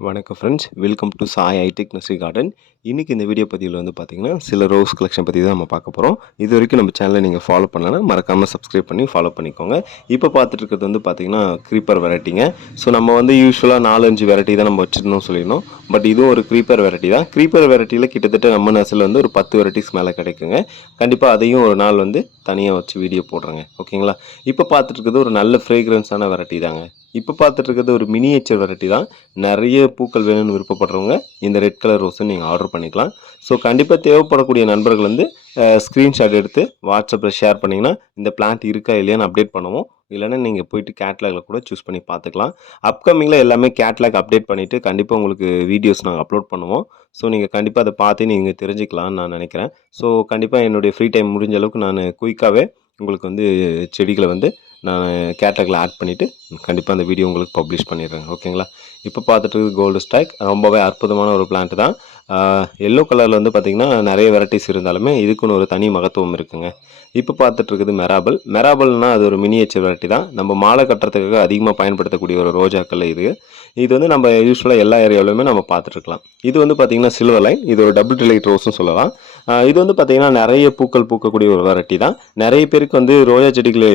வணக்கம் friends welcome to Sai itech nursery garden இன்றைக்கி இந்த வீடியோ பதிவில் வந்து பார்த்திங்கன்னா சில ரோஸ் கலெக்ஷன் பற்றி தான் நம்ம பார்க்க போகிறோம் இது வரைக்கும் நம்ம சேனலை நீங்கள் ஃபாலோ பண்ணலன்னா மறக்காமல் சப்ஸ்கிரைப் பண்ணி ஃபாலோ பண்ணிக்கோங்க. இப்போ பார்த்துட்டு இருக்கிறது வந்து பார்த்திங்கன்னா க்ரீப்பர் வெரைட்டிங்க ஸோ நம்ம வந்து யூஸ்வலாக நாலஞ்சு வெரைட்டி தான் நம்ம வச்சிருந்தோம் சொல்லியிருந்தோம். பட் இதுவும் ஒரு க்ரீப்பர் வெரைட்டி தான். க்ரீப்பர் வெரைட்டியில் கிட்டத்தட்ட நம்ம நர்சரியில் வந்து ஒரு பத்து வெரைட்டிஸ் மேலே கிடைக்குங்க. கண்டிப்பாக அதையும் ஒரு நாள் வந்து தனியாக வச்சு வீடியோ போடுறேங்க. ஓகேங்களா இப்போ பார்த்துட்டு இருக்கிறது ஒரு நல்ல ஃப்ரேக்ரன்ஸான வெரைட்டி தாங்க. இப்போ பார்த்துட்டு இருக்கிறது ஒரு மினியேச்சர் வெரைட்டி தான். நிறைய பூக்கள் வேணும்னு விருப்பப்படுறவங்க இந்த ரெட் கலர் ரோஸை நீங்கள் ஆர்டர் பண்ணிக்கலாம். ஸோ கண்டிப்பாக தேவைப்படக்கூடிய நண்பர்கள் வந்து ஸ்க்ரீன்ஷாட் எடுத்து வாட்ஸ்அப்பில் ஷேர் பண்ணிங்கன்னா இந்த பிளான்ட் இருக்கா இல்லையான்னு அப்டேட் பண்ணுவோம். இல்லைன்னா நீங்கள் போயிட்டு கேட்லாகில் கூட சூஸ் பண்ணி பார்த்துக்கலாம். அப்கமிங்கில் எல்லாமே கேட்லாக் அப்டேட் பண்ணிவிட்டு கண்டிப்பாக உங்களுக்கு வீடியோஸ் நாங்கள் அப்லோட் பண்ணுவோம். ஸோ நீங்கள் கண்டிப்பாக அதை பார்த்து நீங்கள் தெரிஞ்சுக்கலாம்னு நான் நினைக்கிறேன். ஸோ கண்டிப்பாக என்னுடைய ஃப்ரீ டைம் முடிஞ்ச அளவுக்கு நான் குயிக்காகவே உங்களுக்கு வந்து செடிகளை வந்து நான் கேட்டலாகில் ஆட் பண்ணிவிட்டு கண்டிப்பாக அந்த வீடியோ உங்களுக்கு பப்ளிஷ் பண்ணிடுறேன். ஓகேங்களா இப்போ பார்த்துட்டு கோல்டு ஸ்டாக் ரொம்பவே அற்புதமான ஒரு பிளான்ட் தான். எல்லோ கலரில் வந்து பார்த்திங்கன்னா நிறைய வெரைட்டிஸ் இருந்தாலுமே இதுக்குன்னு ஒரு தனி மகத்துவம் இருக்குங்க. இப்போ பார்த்துட்டு இருக்குது மெராபல் மெராபல்னால் அது ஒரு மினியேச்சர் வெரைட்டி தான். நம்ம மாலை கட்டுறதுக்காக அதிகமாக பயன்படுத்தக்கூடிய ஒரு ரோஜாக்கள் இது. இது வந்து நம்ம யூஸ்வலாக எல்லா ஏரியாவிலுமே நம்ம பார்த்துட்ருக்கலாம் இது வந்து பார்த்திங்கன்னா சில்வர் லைன் இது ஒரு டபுள் டிலைட் ரோஸ்னு சொல்லலாம். இது வந்து பார்த்திங்கன்னா நிறைய பூக்கள் பூக்கக்கூடிய ஒரு வெரைட்டி தான். நிறைய பேருக்கு வந்து ரோஜா செடிகளை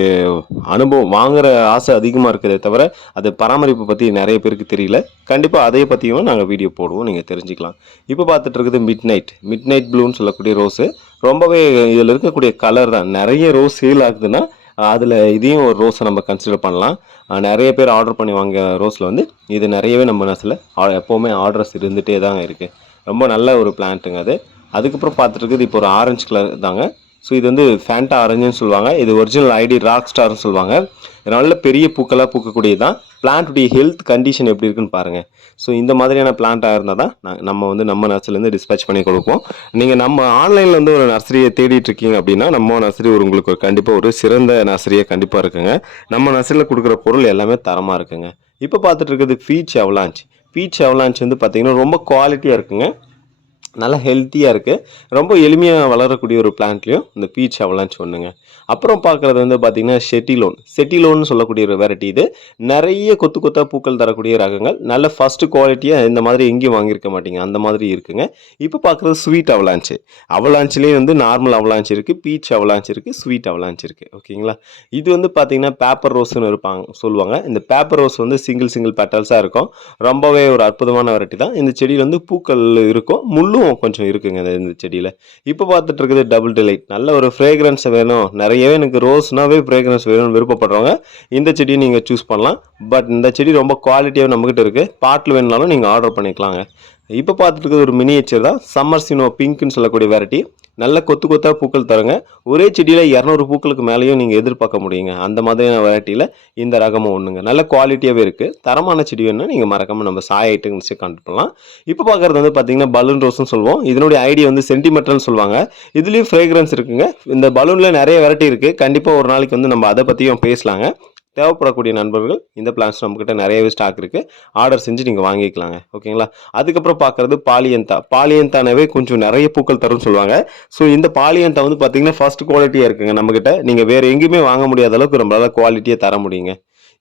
அனுபவம் வாங்குகிற ஆசை அதிகமாக இருக்குதே தவிர அது பராமரிப்பு பற்றி நிறைய பேருக்கு தெரியல. கண்டிப்பாக அதை பற்றியும் நாங்கள் வீடியோ போடுவோம் நீங்கள் தெரிஞ்சுக்கலாம். இப்போ பார்த்துட்டு இருக்குது மிட் நைட் மிட் நைட் ப்ளூன்னு சொல்லக்கூடிய ரோஸு ரொம்பவே இதில் இருக்கக்கூடிய கலர் தான். நிறைய ரோஸ் சேல் ஆகுதுன்னா அதில் இதையும் ஒரு ரோஸை நம்ம கன்சிடர் பண்ணலாம். நிறைய பேர் ஆர்டர் பண்ணி வாங்க ரோஸில் வந்து இது நிறையவே நம்ம நர்ஸில் எப்போவுமே ஆர்டர்ஸ் இருந்துகிட்டே தான் இருக்குது ரொம்ப நல்ல ஒரு பிளான்ட்டுங்க அது. அதுக்கப்புறம் பார்த்துட்டு இப்போ ஒரு ஆரஞ்சு கலர் தாங்க. ஸோ இது வந்து ஃபேண்டா ஆரஞ்சுன்னு சொல்லுவாங்க. இது ஒரிஜினல் ஐடி ராக் ஸ்டார்னு சொல்லுவாங்க. நல்ல பெரிய பூக்களாக பூக்கக்கூடியது தான். பிளான்ட்டுடைய ஹெல்த் கண்டிஷன் எப்படி இருக்குன்னு பாருங்கள் ஸோ இந்த மாதிரியான பிளான்ட்டாக இருந்தால் தான் நம்ம வந்து நம்ம நர்சரிலேருந்து டிஸ்பேச் பண்ணி கொடுப்போம். நீங்கள் நம்ம ஆன்லைனில் வந்து ஒரு நர்சரியை தேடிட்டு இருக்கீங்க அப்படின்னா நம்ம நர்சரி ஒரு உங்களுக்கு ஒரு கண்டிப்பாக ஒரு சிறந்த நர்சரியாக கண்டிப்பாக இருக்குங்க. நம்ம நர்சரியில் கொடுக்குற பொருள் எல்லாமே தரமாக இருக்குங்க. இப்போ பார்த்துட்டு இருக்கிறது பீச் அவலாஞ்ச் பீச் அவலாஞ்ச் வந்து பார்த்தீங்கன்னா ரொம்ப குவாலிட்டியாக இருக்குங்க. நல்லா ஹெல்த்தியாக இருக்குது ரொம்ப எளிமையாக வளரக்கூடிய ஒரு பிளான்ட்லேயும் இந்த பீச் அவலாஞ்ச் ஒன்றுங்க அப்புறம் பார்க்குறது வந்து பார்த்திங்கன்னா செட்டிலோன் செட்டிலோன்னு சொல்லக்கூடிய ஒரு வெரைட்டி இது. நிறைய கொத்து கொத்தாக பூக்கள் தரக்கூடிய ரகங்கள். நல்ல ஃபஸ்ட்டு குவாலிட்டியாக இந்த மாதிரி எங்கேயும் வாங்கியிருக்க மாட்டிங்க. அந்த மாதிரி இருக்குங்க. இப்போ பார்க்குறது ஸ்வீட் அவலான்ச்சு அவலாஞ்சிலே வந்து நார்மல் அவலான்ச் இருக்குது பீச் அவலான்ச் இருக்குது ஸ்வீட் அவலான்ச் இருக்குது ஓகேங்களா? இது வந்து பார்த்திங்கன்னா பேப்பர் ரோஸ்னு இருப்பாங்க சொல்லுவாங்க. இந்த பேப்பர் ரோஸ் வந்து சிங்கிள் சிங்கிள் பெட்டல்ஸாக இருக்கும். ரொம்பவே ஒரு அற்புதமான வெரைட்டி தான். இந்த செடியில் வந்து பூக்கள் இருக்கும். முள்ளும் கொஞ்சம் இருக்குங்க இந்த- இந்த செடியில். இப்போ பார்த்துட்டு இருக்குது டபுள் டிலைட் நல்ல ஒரு ஃப்ரேக்ரன்ஸ் வேணும். நிறையவே எனக்கு ரோஸ்னாவே ஃப்ரேக்ரன்ஸ் வேணும்னு விருப்பப்படுறவங்க இந்த செடியை நீங்கள் சூஸ் பண்ணலாம். பட் இந்த செடி ரொம்ப குவாலிட்டியாக நம்மக்கிட்ட இருக்குது பாட்டில் வேணுனாலும் நீங்கள் ஆர்டர் பண்ணிக்கலாங்க. இப்போ பார்த்துட்டு இருக்கிறது ஒரு மினியேச்சர் தான். சம்மர் சினோ பிங்க்னு சொல்லக்கூடிய வெரைட்டி நல்ல கொத்து கொத்தாக பூக்கள் தருங்க. ஒரே செடியில் இரநூறு பூக்களுக்கு மேலேயும் நீங்கள் எதிர்பார்க்க முடியுங்க. அந்த மாதிரியான வெரைட்டியில் இந்த ரகமும் ஒன்றுங்க நல்ல குவாலிட்டியாகவே இருக்குது தரமான செடி வேணும்னா நீங்கள் மறக்காமல் நம்ம சாய ஐட்டம்ஸே கான்டாக்ட் பண்ணலாம். இப்போ பார்க்குறது வந்து பார்த்தீங்கன்னா பலூன் ரோஸ்னு சொல்லுவோம். இதனுடைய ஐடியா வந்து சென்டிமீட்டர்னு சொல்லுவாங்க. இதுலேயும் ஃப்ரேக்ரன்ஸ் இருக்குங்க. இந்த பலூனில் நிறைய வெரைட்டி இருக்குது கண்டிப்பாக ஒரு நாளைக்கு வந்து நம்ம அதை பற்றியும் பேசலாங்க. தேவைப்படக்கூடிய நண்பர்கள் இந்த பிளான்ஸ் நம்மக்கிட்ட நிறையவே ஸ்டாக் இருக்குது ஆர்டர் செஞ்சு நீங்கள் வாங்கிக்கலாங்க. ஓகேங்களா? அதுக்கப்புறம் பார்க்குறது பாலியந்தா. பாலியந்தானவே கொஞ்சம் நிறைய பூக்கள் தரும்னு சொல்லுவாங்க. ஸோ இந்த பாலியந்தா வந்து பார்த்தீங்கன்னா ஃபர்ஸ்ட் குவாலிட்டியாக இருக்குங்க நம்மக்கிட்ட நீங்கள் வேறு எங்கேயுமே வாங்க முடியாத அளவுக்கு நம்மளால குவாலிட்டியாக தர முடியுங்க.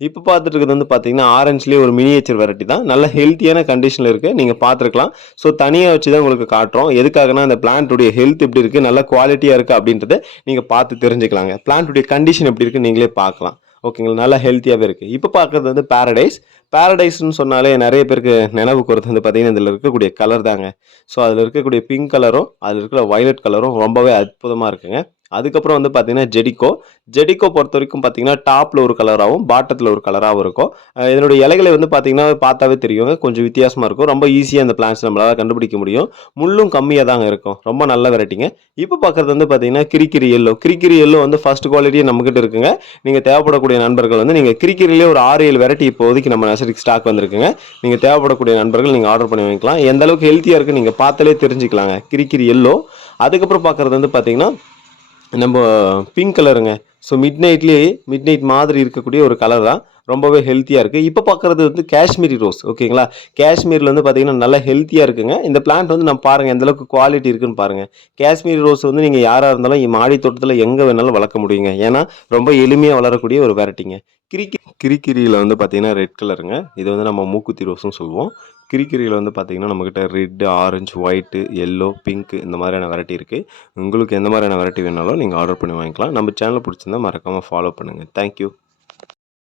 இப்போ பார்த்துட்டு இருக்கிறது வந்து பார்த்தீங்கன்னா ஆரஞ்சுலேயே ஒரு மினியேச்சர் வெரைட்டி தான். நல்ல ஹெல்த்தியான கண்டிஷனில் இருக்குது நீங்கள் பார்த்துருக்கலாம். ஸோ தனியாக வச்சு தான் உங்களுக்கு காட்டுறோம். எதுக்காகனா அந்த பிளான்ட்டுடைய ஹெல்த் எப்படி இருக்குது நல்ல குவாலிட்டியாக இருக்குது அப்படின்றத நீங்கள் பார்த்து தெரிஞ்சுக்கலாங்க. பிளான்ட்டுடைய கண்டிஷன் எப்படி இருக்குது நீங்களே பார்க்கலாம். ஓகேங்களா நல்லா ஹெல்த்தியாகவே இருக்குது இப்போ பார்க்குறது வந்து பேரடைஸ் பேரடைஸ்ன்னு சொன்னாலே நிறைய பேருக்கு நினைவுக்கு வருது வந்து பார்த்தீங்கன்னா இதில் இருக்கக்கூடிய கலர் தாங்க. ஸோ அதில் இருக்கக்கூடிய பிங்க் கலரும் அதில் இருக்கிற வயலட் கலரும் ரொம்பவே அற்புதமாக இருக்குங்க. அதுக்கப்புறம் வந்து பார்த்தீங்கன்னா ஜெடிக்கோ ஜெடிக்கோ பொறுத்த வரைக்கும் பார்த்தீங்கன்னா டாப்பில் ஒரு கலராகவும் பாட்டத்தில் ஒரு கலராகவும் இருக்கும். இதனுடைய இலைகளை வந்து பார்த்தீங்கன்னா பார்த்தாவே தெரியுங்க. கொஞ்சம் வித்தியாசமாக இருக்கும். ரொம்ப ஈஸியாக அந்த பிளான்ஸ் நம்மளால் கண்டுபிடிக்க முடியும். முள்ளும் கம்மியாக தாங்க இருக்கும். ரொம்ப நல்ல வெரைட்டிங்க இப்போ பார்க்குறது வந்து பார்த்தீங்கன்னா கிரிக்கிரி எல்லோ கிரிக்கிரி எல்லோ வந்து ஃபர்ஸ்ட் குவாலிட்டியே நம்மக்கிட்ட இருக்குங்க. நீங்கள் தேவைப்படக்கூடிய நண்பர்கள் வந்து நீங்கள் கிரிக்கிரிலே ஒரு ஆறு ஏழு வெரைட்டி இப்போதைக்கு நம்ம நர்சரிக்கு ஸ்டாக் வந்திருக்குங்க. நீங்கள் தேவைப்படக்கூடிய நண்பர்கள் நீங்கள் ஆர்டர் பண்ணி வாங்கிக்கலாம். எந்த அளவுக்கு ஹெல்த்தியாக இருக்குது நீங்கள் பார்த்தாலே தெரிஞ்சுக்கலாங்க. கிரிக்கிரி எல்லோ அதுக்கப்புறம் பார்க்குறது வந்து பார்த்தீங்கன்னா நம்ம பிங்க் கலருங்க ஸோ மிட் நைட்லேயே மிட் நைட் மாதிரி இருக்கக்கூடிய ஒரு கலர் தான். ரொம்பவே ஹெல்த்தியாக இருக்குது இப்போ பார்க்குறது வந்து காஷ்மீரி ரோஸ் ஓகேங்களா காஷ்மீரில் வந்து பார்த்தீங்கன்னா நல்லா ஹெல்த்தியாக இருக்குங்க. இந்த பிளான்ட் வந்து நம்ம பாருங்கள் எந்த அளவுக்கு குவாலிட்டி இருக்குன்னு பாருங்கள் காஷ்மீரி ரோஸ் வந்து நீங்கள் யாராக இருந்தாலும் மாடி தோட்டத்தில் எங்கே வேணாலும் வளர்க்க முடியுங்க. ஏன்னா ரொம்ப எளிமையாக வளரக்கூடிய ஒரு வெரைட்டிங்க கிரிக்கி கிரிக்கிரியில் வந்து பார்த்தீங்கன்னா ரெட் கலருங்க இது வந்து நம்ம மூக்குத்தி ரோஸ்னு சொல்லுவோம். கிரிக்கிரியில் வந்து பார்த்திங்கன்னா நம்மக்கிட்ட red orange white yellow pink இந்த மாதிரியான வெரைட்டி இருக்குது உங்களுக்கு எந்த மாதிரியான வெரைட்டி வேணாலும் நீங்கள் ஆர்டர் பண்ணி வாங்கிக்கலாம். நம்ம சேனல் பிடிச்சிருந்தா மறக்காமல் ஃபாலோ பண்ணுங்கள் தேங்க்யூ